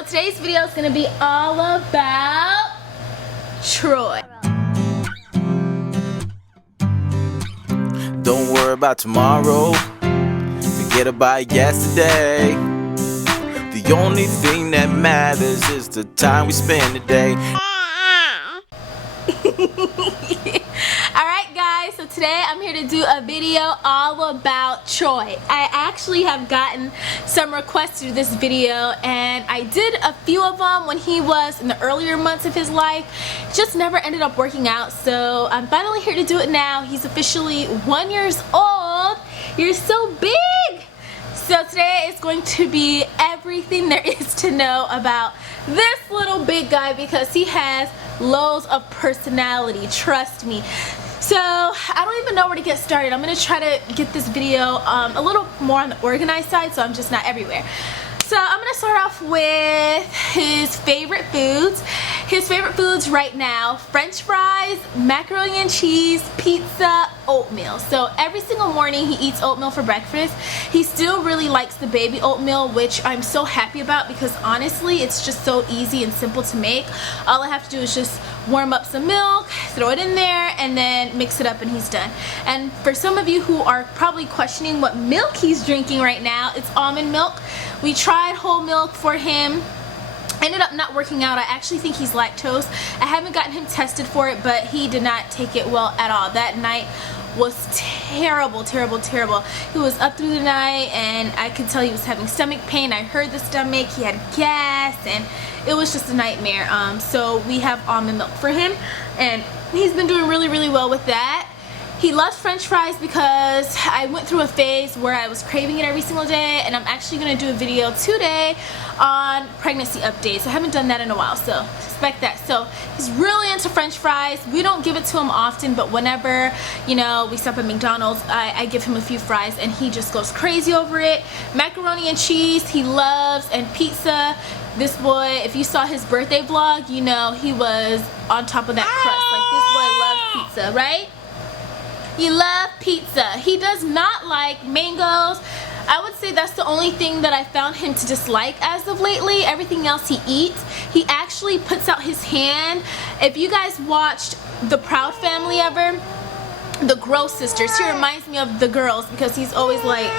So today's video is going to be all about Troy. Don't worry about tomorrow, forget about yesterday. The only thing that matters is the time we spend today. Alright guys, so today I'm here to do a video all about Troy. I actually have gotten some requests to do this video, and I did a few of them when he was in the earlier months of his life. It just never ended up working out, so I'm finally here to do it now. He's officially 1 year old. You're so big! So today is going to be everything there is to know about this little big guy, because he has loads of personality, trust me. So I don't even know where to get started. I'm going to try to get this video a little more on the organized side, so I'm just not everywhere. So I'm going to start off with his favorite foods. His favorite foods right now: French fries, macaroni and cheese, pizza, oatmeal. So every single morning he eats oatmeal for breakfast. He still really likes the baby oatmeal, which I'm so happy about, because honestly it's just so easy and simple to make. All I have to do is just warm up some milk, throw it in there, and then mix it up and he's done. And for some of you who are probably questioning what milk he's drinking right now, it's almond milk. We tried whole milk for him. Ended up not working out. I actually think he's lactose. I haven't gotten him tested for it, but he did not take it well at all. That night was terrible, terrible, terrible. He was up through the night, and I could tell he was having stomach pain. I heard the stomach, he had gas, and it was just a nightmare. So we have almond milk for him, and he's been doing really, really well with that. He loves French fries because I went through a phase where I was craving it every single day, and I'm actually going to do a video today on pregnancy updates. I haven't done that in a while, so expect that. So he's really into French fries. We don't give it to him often, but whenever, you know, we stop at McDonald's, I give him a few fries and he just goes crazy over it. Macaroni and cheese he loves, and pizza. This boy, if you saw his birthday vlog, you know he was on top of that crust. Like, this boy loves pizza, right? He loves pizza. He does not like mangoes. I would say that's the only thing that I found him to dislike as of lately. Everything else he eats. He actually puts out his hand. If you guys watched The Proud Family ever, the Gross sisters, he reminds me of the girls, because he's always like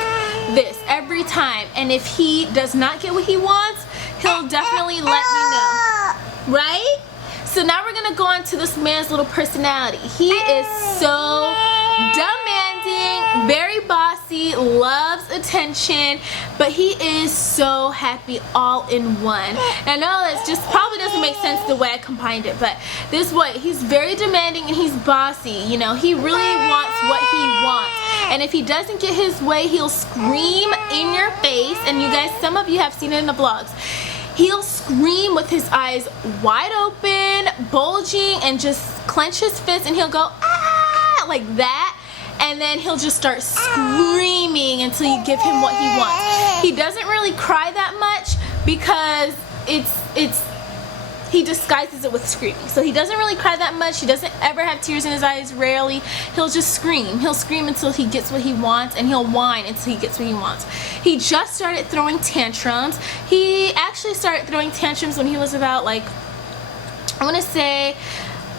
this every time. And if he does not get what he wants, he'll definitely let me know. Right? So now we're gonna go on to this man's little personality. He is so demanding, very bossy, loves attention, but he is so happy all in one. And I know that just probably doesn't make sense the way I combined it, but this boy, he's very demanding and he's bossy. You know, he really wants what he wants. And if he doesn't get his way, he'll scream in your face. And you guys, some of you have seen it in the vlogs. He'll scream with his eyes wide open, bulging, and just clench his fist, and he'll go, ah, like that. And then he'll just start screaming until you give him what he wants. He doesn't really cry that much because he disguises it with screaming. So he doesn't really cry that much. He doesn't ever have tears in his eyes, rarely. He'll just scream. He'll scream until he gets what he wants, and he'll whine until he gets what he wants. He just started throwing tantrums. He actually started throwing tantrums when he was about, like, I want to say,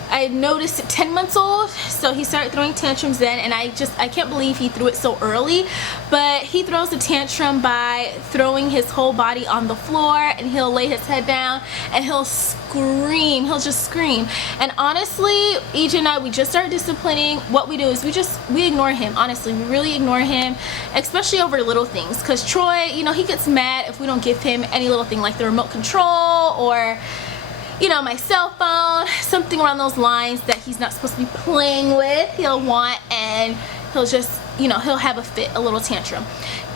I noticed at 10 months old. So he started throwing tantrums then, and I can't believe he threw it so early. But he throws a tantrum by throwing his whole body on the floor, and he'll lay his head down and he'll scream. He'll just scream. And honestly, EJ and I, we just started disciplining. What we do is we ignore him. Honestly, we really ignore him, especially over little things, because Troy, you know, he gets mad if we don't give him any little thing, like the remote control or, you know, my cell phone, something around those lines that he's not supposed to be playing with. He'll want, and he'll just, you know, he'll have a fit, a little tantrum.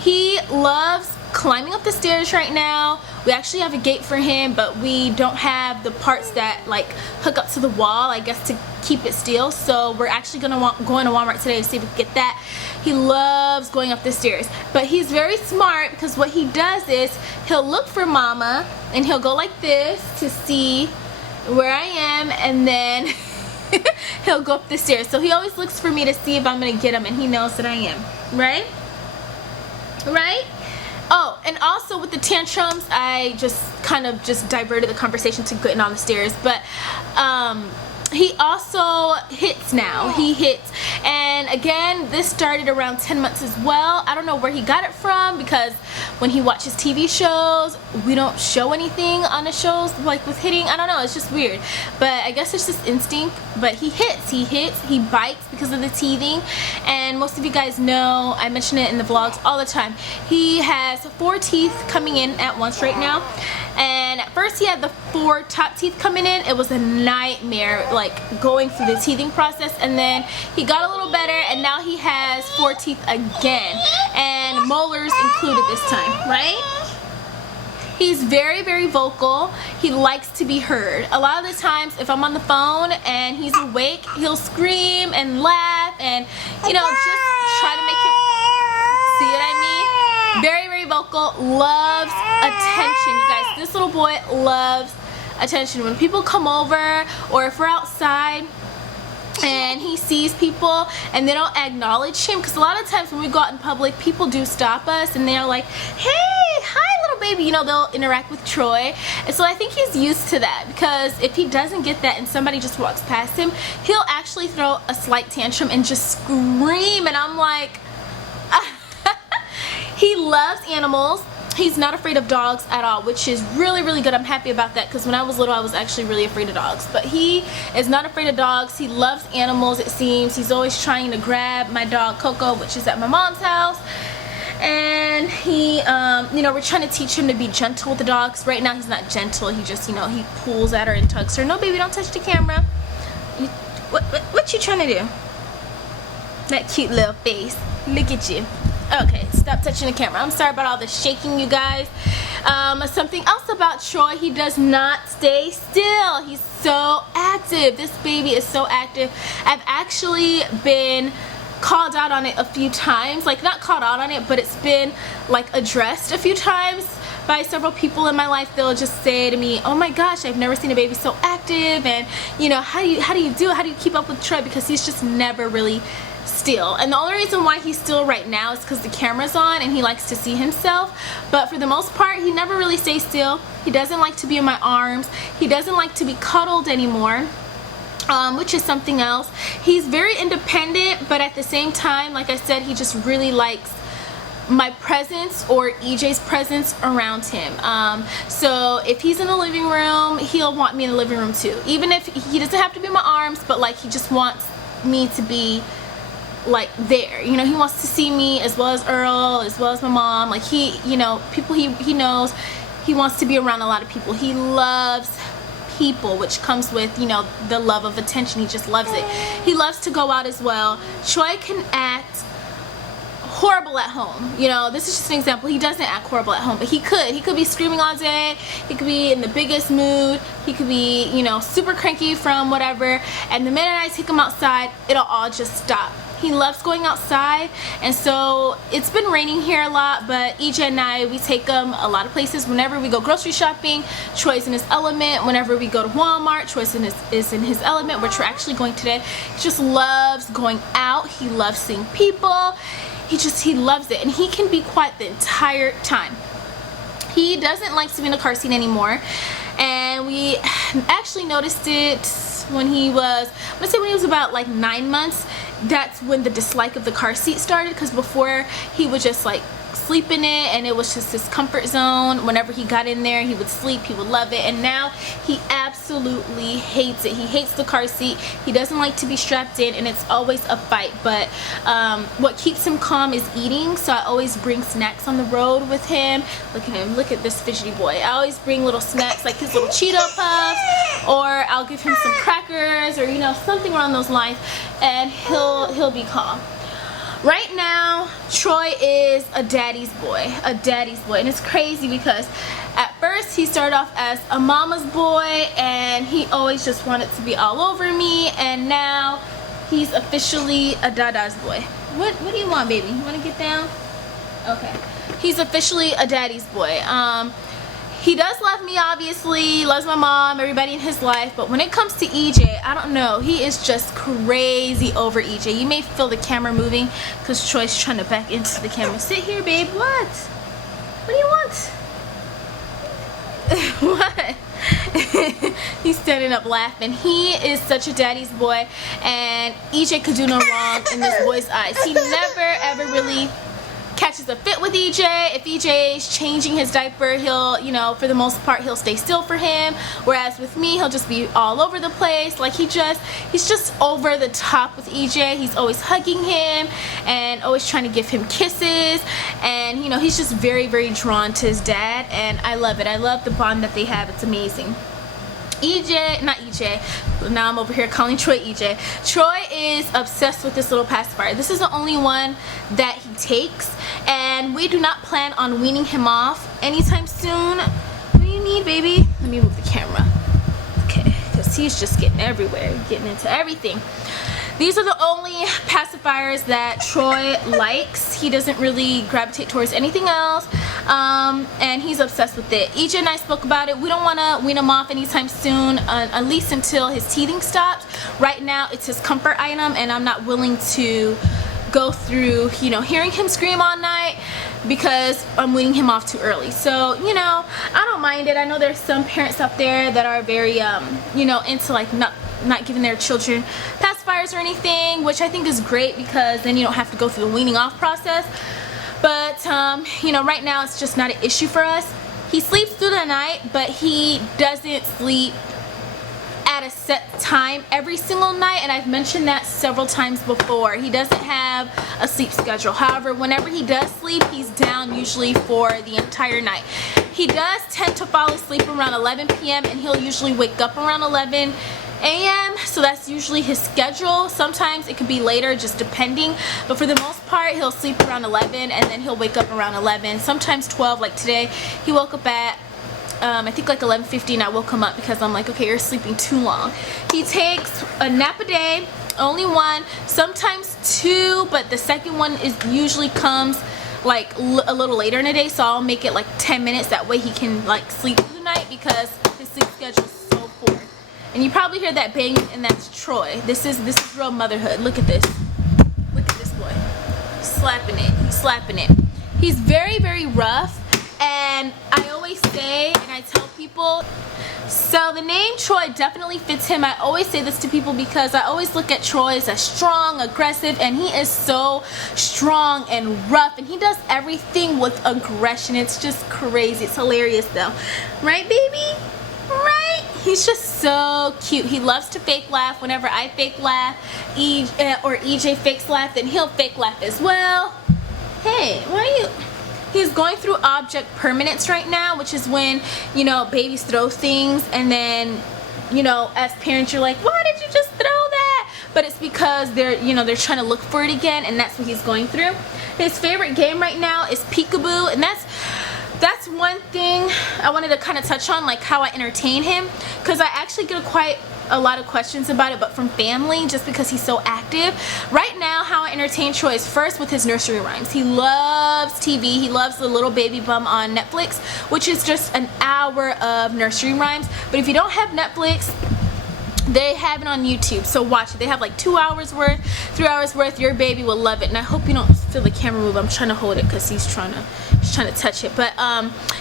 He loves climbing up the stairs right now. We actually have a gate for him, but we don't have the parts that like hook up to the wall, I guess, to keep it still. So we're actually going to Walmart today to see if we can get that. He loves going up the stairs, but he's very smart, because what he does is he'll look for mama and he'll go like this to see where I am, and then he'll go up the stairs. So he always looks for me to see if I'm going to get him, and he knows that I am. Right? Oh, and also with the tantrums, I just kind of just diverted the conversation to getting on the stairs, but he also hits now. He hits, and again, this started around 10 months as well. I don't know where he got it from, because when he watches TV shows, we don't show anything on the shows like with hitting. I don't know, it's just weird, but I guess it's just instinct. But he hits, he bites because of the teething, and most of you guys know, I mention it in the vlogs all the time, he has 4 teeth coming in at once right now. And at first he had the 4 top teeth coming in. It was a nightmare, like going through the teething process, and then he got a little better, and now he has 4 teeth again, and molars included this time, right? He's very, very vocal. He likes to be heard. A lot of the times if I'm on the phone and he's awake, he'll scream and laugh and, you know, just try to make him, see what I mean? Very, very vocal, loves attention, you guys. This little boy loves attention. When people come over, or if we're outside and he sees people and they don't acknowledge him, because a lot of times when we go out in public, people do stop us and they're like, hey, hi little baby, you know, they'll interact with Troy. And so I think he's used to that, because if he doesn't get that and somebody just walks past him, he'll actually throw a slight tantrum and just scream, and I'm like, he loves animals. He's not afraid of dogs at all, which is really, really good. I'm happy about that, because when I was little, I was actually really afraid of dogs. But he is not afraid of dogs. He loves animals, it seems. He's always trying to grab my dog, Coco, which is at my mom's house. And he, you know, we're trying to teach him to be gentle with the dogs. Right now, he's not gentle. He just, you know, he pulls at her and tugs her. No, baby, don't touch the camera. What you trying to do? That cute little face. Look at you. Okay, stop touching the camera. I'm sorry about all the shaking, you guys. Something else about Troy, he does not stay still. He's so active. This baby is so active. I've actually been called out on it a few times. Like, not called out on it, but it's been like addressed a few times by several people in my life. They'll just say to me, oh my gosh, I've never seen a baby so active, and you know, how do you do it? How do you keep up with Troy? Because he's just never really still. And the only reason why he's still right now is because the camera's on and he likes to see himself. But for the most part, he never really stays still. He doesn't like to be in my arms. He doesn't like to be cuddled anymore, which is something else. He's very independent, but at the same time, like I said, he just really likes my presence, or EJ's presence, around him. So if he's in the living room, he'll want me in the living room too. Even if he doesn't have to be in my arms, but like he just wants me to be like there, you know. He wants to see me as well as Earl, as well as my mom. Like, he, you know, people he knows, he wants to be around a lot of people. He loves people, which comes with, you know, the love of attention. He just loves it. He loves to go out as well. Troy can act horrible at home. You know, this is just an example. He doesn't act horrible at home, but he could be screaming all day. He could be in the biggest mood. He could be, you know, super cranky from whatever, and the minute I take him outside, it'll all just stop. He loves going outside, and so it's been raining here a lot, but EJ and I, we take him a lot of places. Whenever we go grocery shopping, Troy's in his element. Whenever we go to Walmart, Troy's is in his element, which we're actually going today. He just loves going out. He loves seeing people. He loves it, and he can be quiet the entire time. He doesn't like to be in a car seat anymore, and we actually noticed it when he was, I'm gonna say when he was about like 9 months. That's when the dislike of the car seat started, because before he would just like sleep in it, and it was just his comfort zone. Whenever he got in there, he would sleep, he would love it, and now he absolutely hates it. He hates the car seat. He doesn't like to be strapped in, and it's always a fight. But what keeps him calm is eating, so I always bring snacks on the road with him. Look at him, look at this fidgety boy. I always bring little snacks, like his little Cheeto Puffs, or I'll give him some crackers, or you know, something along those lines, and he'll be calm. Right now, Troy is a daddy's boy, and it's crazy because at first he started off as a mama's boy, and he always just wanted to be all over me, and now he's officially a dada's boy. What do you want, baby? You want to get down? Okay. He's officially a daddy's boy. He does love me, obviously, loves my mom, everybody in his life, but when it comes to EJ, I don't know, he is just crazy over EJ. You may feel the camera moving because Troy's trying to back into the camera. Sit here, babe. What? What do you want? What? He's standing up laughing. He is such a daddy's boy, and EJ could do no wrong in this boy's eyes. He never ever really catches a fit with EJ. If EJ is changing his diaper, he'll, you know, for the most part, he'll stay still for him. Whereas with me, he'll just be all over the place. Like he's just over the top with EJ. He's always hugging him and always trying to give him kisses. And, you know, he's just very, very drawn to his dad. And I love it. I love the bond that they have. It's amazing. Now I'm over here calling Troy EJ. Troy is obsessed with this little pacifier. This is the only one that he takes, and we do not plan on weaning him off anytime soon. What do you need, baby? Let me move the camera. Okay, because he's just getting everywhere, getting into everything. These are the only pacifiers that Troy likes. He doesn't really gravitate towards anything else, and he's obsessed with it. EJ and I spoke about it. We don't want to wean him off anytime soon, at least until his teething stops. Right now, it's his comfort item, and I'm not willing to go through, you know, hearing him scream all night because I'm weaning him off too early. So, you know, I don't mind it. I know there's some parents out there that are very, you know, into like not giving their children pacifiers or anything, which I think is great because then you don't have to go through the weaning off process. But you know, right now it's just not an issue for us. He sleeps through the night, but he doesn't sleep at a set time every single night, and I've mentioned that several times before. He doesn't have a sleep schedule. However, whenever he does sleep, he's down usually for the entire night. He does tend to fall asleep around 11 p.m. and he'll usually wake up around 11 a.m. so that's usually his schedule. Sometimes it could be later, just depending, but for the most part he'll sleep around 11 and then he'll wake up around 11, sometimes 12. Like today he woke up at I think like 11:50 and I woke him up because I'm like, okay, you're sleeping too long. He takes a nap a day, only one, sometimes two, but the second one is usually comes like a little later in the day, so I'll make it like 10 minutes, that way he can like sleep through the night because his sleep schedule is so poor. And you probably hear that banging, and that's Troy. This is real motherhood. Look at this. Look at this boy. He's slapping it. He's slapping it. He's very, very rough. And I always say, and I tell people, so the name Troy definitely fits him. I always say this to people because I always look at Troy as strong, aggressive, and he is so strong and rough, and he does everything with aggression. It's just crazy. It's hilarious though. Right, baby? Right? He's just so cute. He loves to fake laugh. Whenever I fake laugh or EJ fakes laugh, then he'll fake laugh as well. Hey, why are you... He's going through object permanence right now, which is when, you know, babies throw things and then, you know, as parents you're like, why did you just throw that? But it's because they're, you know, they're trying to look for it again, and that's what he's going through. His favorite game right now is peekaboo, and that's one thing I wanted to kind of touch on, like how I entertain him, because I actually get quite a lot of questions about it, but from family, just because he's so active. Right now, how I entertain Troy is first with his nursery rhymes. He loves TV. He loves the Little Baby Bum on Netflix, which is just an hour of nursery rhymes. But if you don't have Netflix, they have it on YouTube, so watch it. They have like 2 hours worth, 3 hours worth. Your baby will love it. And I hope you don't feel the camera move. I'm trying to hold it because he's trying to touch it. But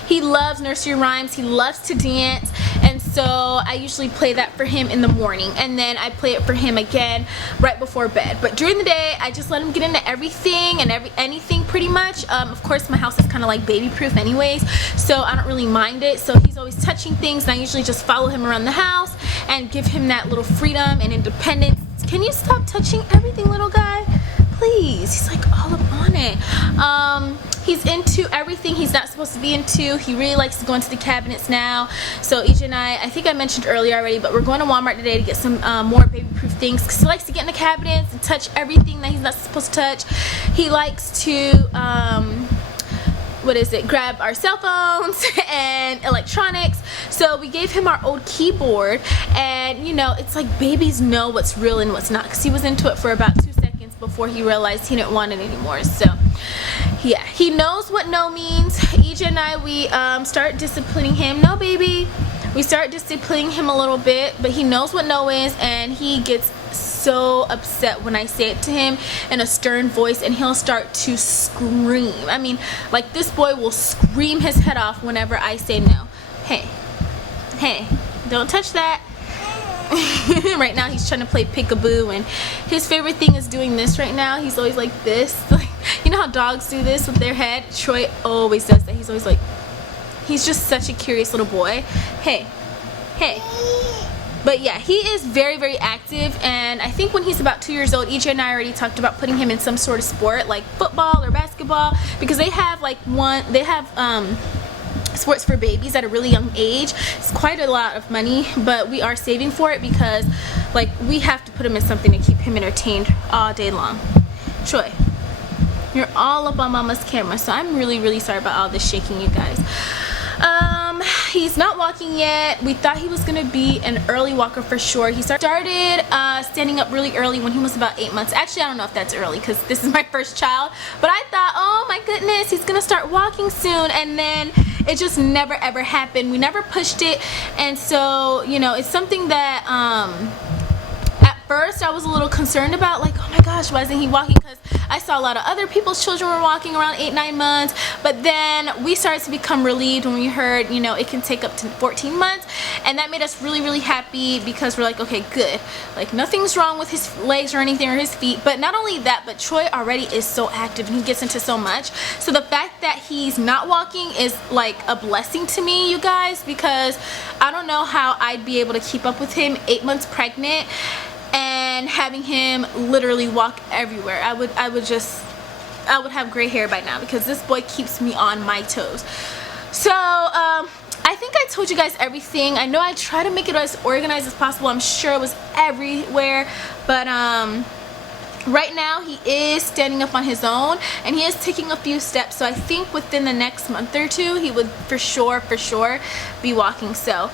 he loves nursery rhymes. He loves to dance, and so I usually play that for him in the morning, and then I play it for him again right before bed. But during the day, I just let him get into everything and anything pretty much. Of course, my house is kind of like baby proof anyways, so I don't really mind it. So he's always touching things, and I usually just follow him around the house and give him that little freedom and independence. Can you stop touching everything, little guy? Please. He's like all up on it. He's into everything he's not supposed to be into. He really likes to go into the cabinets now. So EJ and I think I mentioned earlier already, but we're going to Walmart today to get some more baby-proof things, because he likes to get in the cabinets and touch everything that he's not supposed to touch. He likes to grab our cell phones and electronics. So we gave him our old keyboard, and you know, it's like babies know what's real and what's not, because he was into it for about 2 seconds before he realized he didn't want it anymore. So yeah, he knows what no means. EJ and I, we start disciplining him. No, baby. We start disciplining him a little bit, but he knows what no is, and he gets so upset when I say it to him in a stern voice, and he'll start to scream. I mean, like, this boy will scream his head off whenever I say no. Hey, don't touch that. Right now he's trying to play peekaboo, and his favorite thing is doing this right now. He's always like this. Like, you know how dogs do this with their head? Troy always does that. He's always like, he's just such a curious little boy. Hey. But yeah, he is very, very active, and I think when he's about 2 years old, EJ and I already talked about putting him in some sort of sport, like football or basketball, because they have sports for babies at a really young age. It's quite a lot of money, but we are saving for it because, like, we have to put him in something to keep him entertained all day long. Troy, you're all up on mama's camera, so I'm really, really sorry about all this shaking, you guys. He's not walking yet. We thought he was gonna be an early walker for sure. He started standing up really early when he was about 8 months. Actually, I don't know if that's early because this is my first child, but I thought, oh my goodness, he's gonna start walking soon, and then it just never ever happened. We never pushed it, and so, you know, it's something that at first I was a little concerned about, like, oh my gosh, why isn't he walking? Because I saw a lot of other people's children were walking around 8-9 months, but then we started to become relieved when we heard, you know, it can take up to 14 months, and that made us really, really happy because we're like, okay, good, like, nothing's wrong with his legs or anything, or his feet. But not only that, but Troy already is so active and he gets into so much, so the fact that he's not walking is like a blessing to me, you guys, because I don't know how I'd be able to keep up with him 8 months pregnant and having him literally walk everywhere. I would have gray hair by now because this boy keeps me on my toes. So I think I told you guys everything. I know I try to make it as organized as possible. I'm sure it was everywhere, but right now he is standing up on his own and he is taking a few steps, so I think within the next month or two he would for sure be walking. So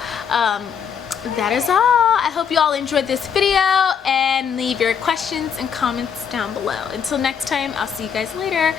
that is all. I hope you all enjoyed this video, and leave your questions and comments down below. Until next time, I'll see you guys later.